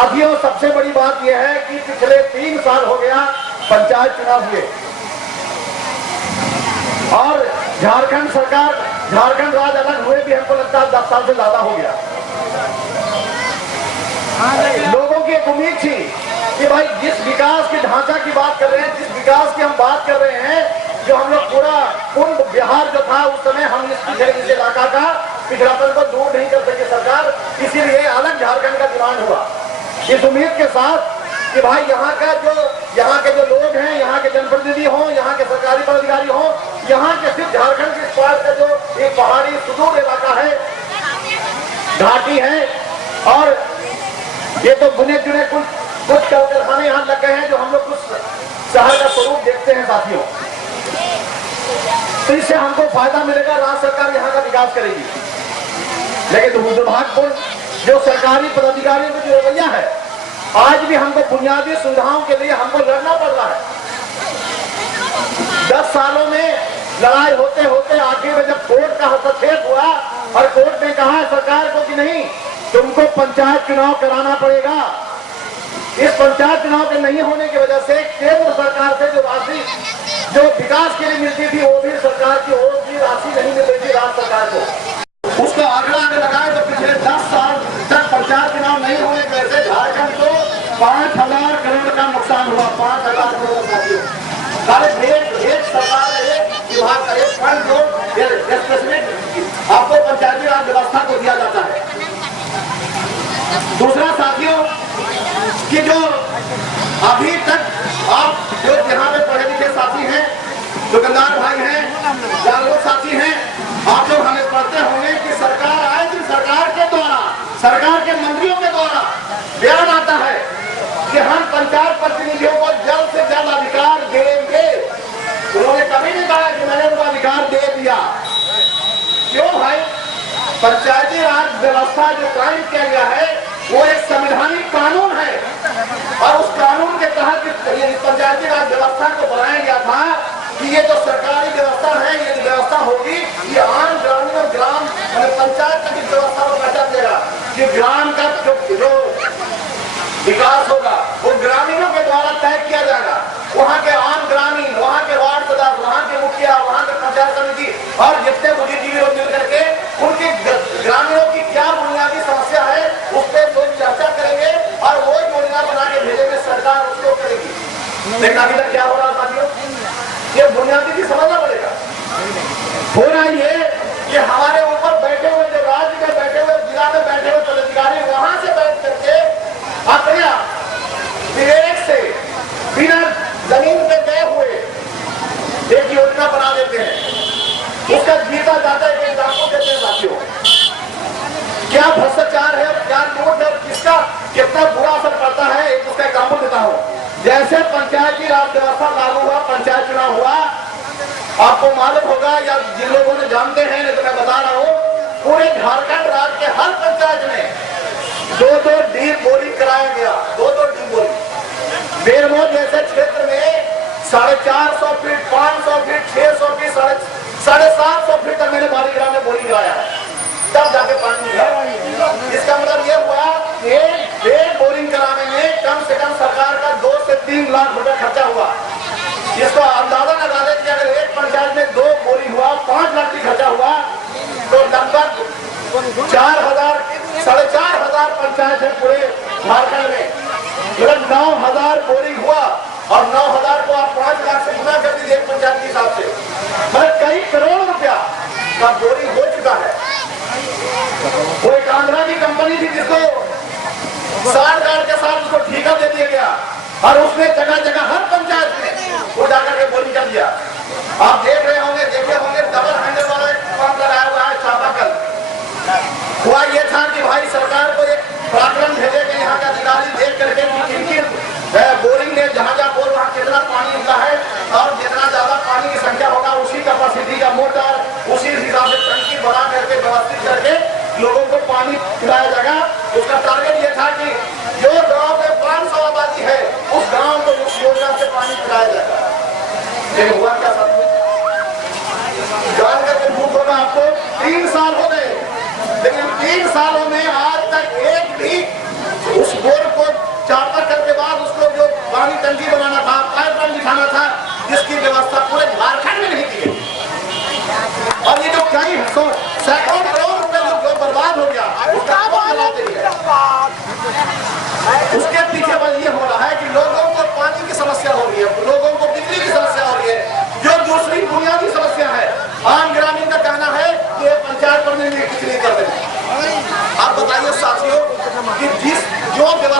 साथियों, सबसे बड़ी बात यह है कि पिछले 3 साल हो गया पंचायत चुनाव हुए और झारखंड सरकार, झारखंड राज्य अलग हुए भी हमको लगता है 10 साल से ज्यादा हो गया। लोगों की एक उम्मीद थी कि भाई जिस विकास के ढांचा की बात कर रहे हैं, जिस विकास की हम बात कर रहे हैं, जो हम लोग पूरा कुंभ बिहार जो था उस समय हम इस इलाका का पिछड़ापन को दूर नहीं कर सके सरकार, इसीलिए अलग झारखंड का निर्माण हुआ इस उम्मीद के साथ कि भाई यहाँ के जो लोग हैं, यहाँ के जनप्रतिनिधि हों, यहाँ के सरकारी पदाधिकारी हों, यहाँ के सिर्फ झारखंड के इस पार का जो एक पहाड़ी सुदूर इलाका है, घाटी है, और ये तो गुने चुने कुछ कारखाने यहाँ लग गए हैं जो हम लोग कुछ शहर का स्वरूप देखते हैं साथियों। तो इससे हमको फायदा मिलेगा, राज्य सरकार यहाँ का विकास करेगी। लेकिन दुर्भाग्यपूर्ण जो सरकारी पदाधिकारियों का जो रवैया है, आज भी हमको बुनियादी सुविधाओं के लिए हमको लड़ना पड़ रहा है। 10 सालों में लड़ाई होते होते आखिर में जब कोर्ट का हस्तक्षेप हुआ और कोर्ट ने कहा सरकार को कि नहीं, तुमको पंचायत चुनाव कराना पड़ेगा। इस पंचायत चुनाव के नहीं होने की वजह से केंद्र सरकार से जो राशि जो विकास के लिए मिलती थी वो भी सरकार की ओर भी राशि नहीं मिल रही थी राज्य सरकार को। उसका आंकड़ा अगर लगाए तो पिछले 10 साल तक पंचायत चुनाव नहीं होने की वजह से झारखंड को 5000 करोड़ का नुकसान हुआ। 5000 करोड़ का एक सरकार एक विभाग का एक फंड जो आपको पंचायती राज व्यवस्था को दिया जाता है। दूसरा साथियों कि जो अभी तक आप जो यहाँ पे पढ़े लिखे साथी हैं, दुकानदार भाई हैं, जागरूक साथी हैं, आप लोग हमें पढ़ते होंगे कि सरकार आए कि सरकार के द्वारा, सरकार के मंत्रियों के द्वारा बयान आता है कि हम पंचायत प्रतिनिधियों को जल्द से जल्द अधिकार देंगे। उन्होंने कभी नहीं कहा कि मैंने उनको अधिकार दे दिया। क्यों भाई? पंचायती राज व्यवस्था जो कायम किया गया है वो एक संवैधानिक कानून है और उस कानून के तहत पंचायती राज व्यवस्था को बनाया गया था कि ये जो सरकारी व्यवस्था है, ये व्यवस्था होगी, ये आम ग्रामीण और ग्राम पंचायत की व्यवस्था को बेहतर देगा कि ग्राम का जो विकास होगा वो ग्रामीणों के द्वारा तय किया जाएगा। वहाँ के आम ग्रामीण, वहाँ के वार्ड सदस्य, वहाँ के मुखिया, वहाँ के पंचायत समिति और जितने बुद्धिजीवी लोग मिल करके उनके ग्रामीणों की क्या बुनियादी समस्या है उस पर लोग चर्चा करेंगे और वो योजना बना के भेजेंगे, सरकार उसको करेगी। लेकिन अभी तक क्या हो रहा साथियों, ये बुनियादी की समझना पड़ेगा। हो रहा ये कि हमारे ऊपर बैठे हुए जो राज्य में बैठे हुए, जिला में बैठे हुए पदाधिकारी वहां से बैठ करके अपने विवेक से बिना जमीन पे गए हुए एक योजना बना देते हैं, उसका जीता जाता है एग्जाम्पल देते हैं साथियों। क्या भ्रष्टाचार है, क्या लूट है, किसका कितना बुरा असर पड़ता है, एक उसका एग्जाम्पल देता हूँ। जैसे पंचायती राज व्यवस्था लागू हुआ, पंचायत चुनाव हुआ, आपको मालूम होगा या जिन लोगों ने जानते हैं, नहीं तो मैं बता रहा हूँ, पूरे झारखंड राज्य के हर पंचायत में 2-2 डीप बोरिंग कराया गया। 2-2 डीप बोरिंग बेरमो जैसे क्षेत्र में 450 फीट, 500 फीट, 600 फीट, 750 फीट तक मैंने बारीग्राम में बोरिंग कराया है, तब जाके पानी मिला। इसका मतलब ये हुआ कि एक बोरिंग कराने में कम से कम सरकार का 2 से 3 लाख रुपए खर्चा हुआ। इसको अंदाजा लगा दें कि अगर एक पंचायत में 2 बोरिंग हुआ, 5 लाख की खर्चा हुआ, तो लगभग 4,000 साढ़े 4,000 पंचायत है पूरे झारखंड में। लगभग 9,000 बोरिंग हुआ और 9,000 को आप 5 लाख से गुना कर दीजिए पंचायत के हिसाब से, मतलब कई करोड़ रुपया का बोरिंग हो चुका है। वो एक आंध्रा की कंपनी थी जिसको 60 गाड़ के साथ उसको ठेका दे दिया गया और उसने जगह जगह हर पंचायत में वो जाकर के बोरिंग कर दिया। आप देख रहे होंगे, देखे होंगे, डबल हैंडल वाला एक पंप लगाया हुआ है चापाकल। हुआ ये था कि भाई सरकार को एक पराक्रम भेजे कि यहाँ का अधिकारी देख करके बोरिंग में जहाँ जहाँ बोर वहाँ कितना पानी निकला है और जितना ज्यादा पानी की संख्या होगा उसी कैपेसिटी का मोटर उसी हिसाब से टंकी बना करके व्यवस्थित करके लोगों को पानी पिलाया जाएगा। उसका टारगेट ये था कि जो गांव में 500 आबादी है उस गांव को उस योजना से पानी पिलाया जाएगा। लेकिन हुआ क्या साथियों, जान करके दुख होगा आपको, 3 साल हो गए, लेकिन 3 सालों में आज तक एक भी उस बोर को चापा करके बाद उसको जो पानी टंकी बनाना था, पाइपलाइन बिछाना था, जिसकी व्यवस्था पूरे झारखंड में नहीं की गई। और ये जो कई सैकड़ों करोड़ रुपए जो बर्बाद हो गया, उसका कौन जवाब देगा? उसके पीछे बस ये हो रहा है कि लोगों को पानी की समस्या हो रही है, लोगों को बिजली की समस्या हो रही है, जो दूसरी बुनियादी समस्या है। आम ग्रामीण का कहना है कि ये पंचायत करने में कुछ नहीं कर देंगे। आप बताइए साथियों कि जो व्यवस्था